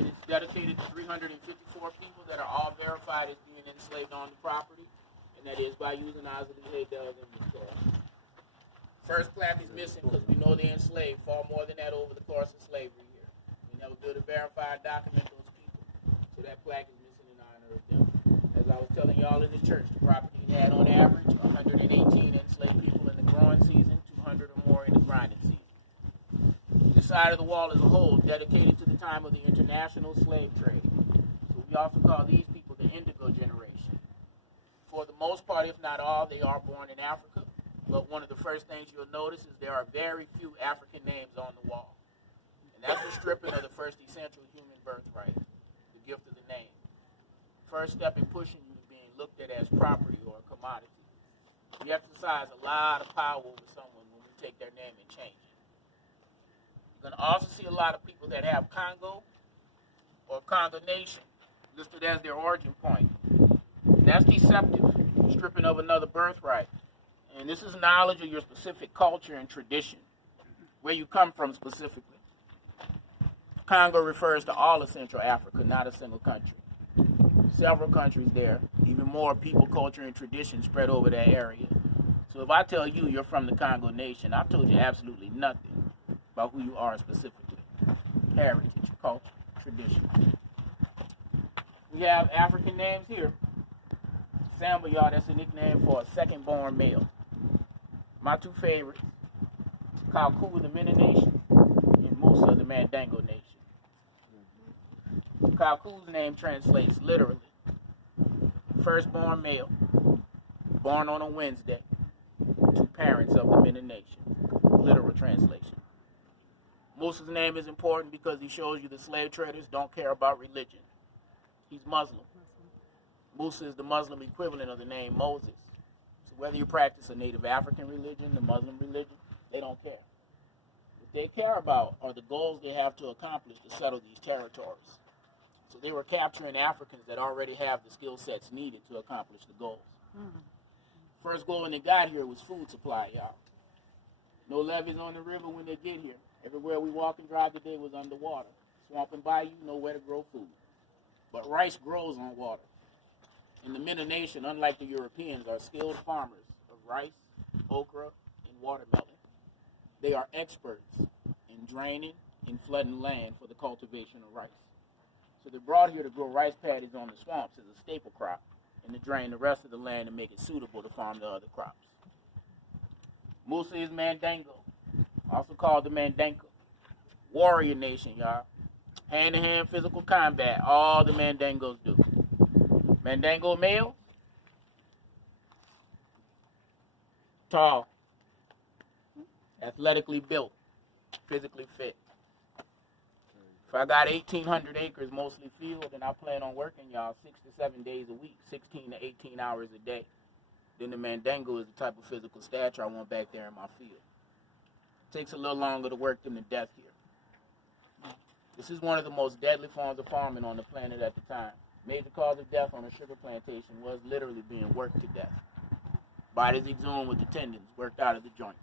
and it's dedicated to 354 people that are all verified as being enslaved on the property, and that is by using Ozzy Haydell's inventory. First plaque is missing because we know they're enslaved, far more than that over the course of slavery here. We never built a verified document those people, so that plaque is missing in honor of them. As I was telling y'all in the church, the property had on average 118 enslaved people in the growing season, 200 or more in the grinding season. This side of the wall as a whole dedicated to the time of the international slave trade. So we also call these people the indigo generation. For the most part, if not all, they are born in Africa. But one of the first things you'll notice is there are very few African names on the wall. And that's a stripping of the first essential human birthright, the gift of the name. First step in pushing you to being looked at as property or a commodity. We exercise a lot of power over someone when we take their name and change it. You're going to also see a lot of people that have Congo or Congo Nation listed as their origin point. That's deceptive, stripping of another birthright. And this is knowledge of your specific culture and tradition, where you come from specifically. Congo refers to all of Central Africa, not a single country. Several countries there, even more people, culture, and tradition spread over that area. So if I tell you you're from the Congo Nation, I've told you absolutely nothing about who you are specifically. Heritage, culture, tradition. We have African names here. Samba, y'all, that's a nickname for a second-born male. My two favorites, Kalku, the Mena Nation, and Musa, the Mandango Nation. Kalku's name translates literally, firstborn male, born on a Wednesday, to parents of the Mena Nation. Literal translation. Musa's name is important because he shows you the slave traders don't care about religion. He's Muslim. Musa is the Muslim equivalent of the name Moses. So whether you practice a Native African religion, the Muslim religion, they don't care. What they care about are the goals they have to accomplish to settle these territories. So they were capturing Africans that already have the skill sets needed to accomplish the goals. First goal when they got here was food supply, y'all. No levees on the river when they get here. Everywhere we walk and drive today was underwater. Swamp and bayou, nowhere to grow food. But rice grows on water. And the Mena Nation, unlike the Europeans, are skilled farmers of rice, okra, and watermelon. They are experts in draining and flooding land for the cultivation of rice. So they're brought here to grow rice paddies on the swamps as a staple crop and to drain the rest of the land and make it suitable to farm the other crops. Musa is Mandango, also called the Mandanka. Warrior nation, y'all. Hand-to-hand physical combat, all the Mandangos do. Mandango male, tall, athletically built, physically fit. If I got 1,800 acres, mostly field, and I plan on working y'all 6 to 7 days a week, 16 to 18 hours a day, then the Mandango is the type of physical stature I want back there in my field. It takes a little longer to work them to death here. This is one of the most deadly forms of farming on the planet at the time. Major cause of death on a sugar plantation was literally being worked to death. Bodies exhumed with the tendons worked out of the joints.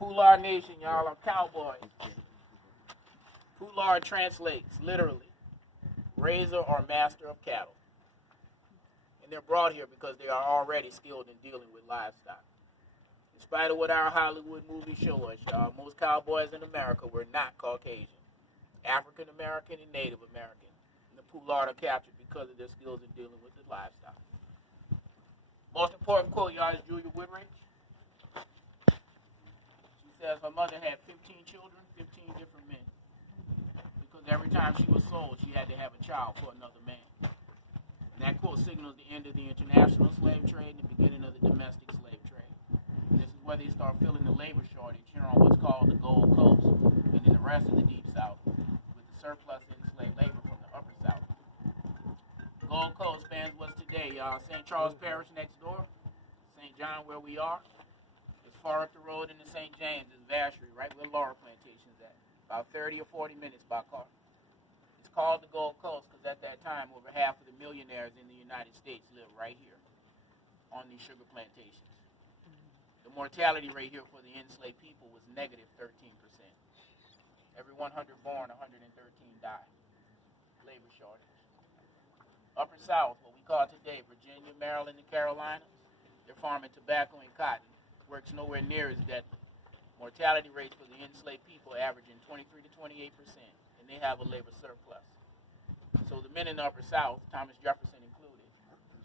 Pular Nation, y'all, are cowboys. Pular translates literally raiser or master of cattle. And they're brought here because they are already skilled in dealing with livestock. In spite of what our Hollywood movies show us, y'all, most cowboys in America were not Caucasian. African American and Native American. The Pular are captured because of their skills in dealing with the livestock. Most important quote, y'all, is Julia Woodridge. She says her mother had 15 children, 15 different men. Because every time she was sold, she had to have a child for another man. And that quote signals the end of the international slave trade and the beginning of the domestic slave trade. And this is where they start feeling the labor shortage here on what's called the Gold Coast and in the rest of the Deep South, with the surplus enslaved labor from the Upper South. Gold Coast spans what's today, y'all. St. Charles Parish next door, St. John where we are. It's far up the road into St. James is Vacherie, right where Laurel Plantation's at. About 30 or 40 minutes by car. It's called the Gold Coast because at that time, over half of the millionaires in the United States lived right here on these sugar plantations. The mortality rate here for the enslaved people was negative 13%. Every 100 born, 113 die. Labor shortage. Upper South, what we call today Virginia, Maryland, and Carolinas, they're farming tobacco and cotton. Works nowhere near as deadly. Mortality rates for the enslaved people averaging 23 to 28%, and they have a labor surplus. So the men in the Upper South, Thomas Jefferson included,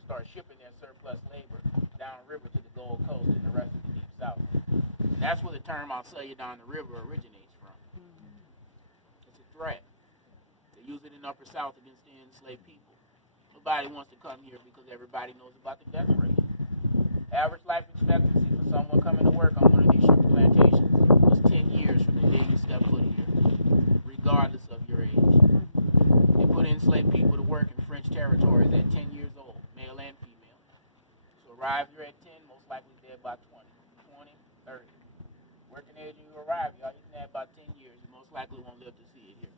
start shipping their surplus labor downriver to the Gold Coast and the rest of the Deep South. And that's where the term "I'll sell you down the river" originates from. It's a threat. They use it in the Upper South against the enslaved people. Nobody wants to come here because everybody knows about the death rate. Average life expectancy for someone coming to work on one of these sugar plantations was 10 years from the day you step foot here, regardless of your age. They put enslaved people to work in French territories at 10 years old, male and female. So arrive here at 10, most likely dead by 20, 30. Working age you arrive, y'all, you can have about 10 years. You most likely won't live to see it here.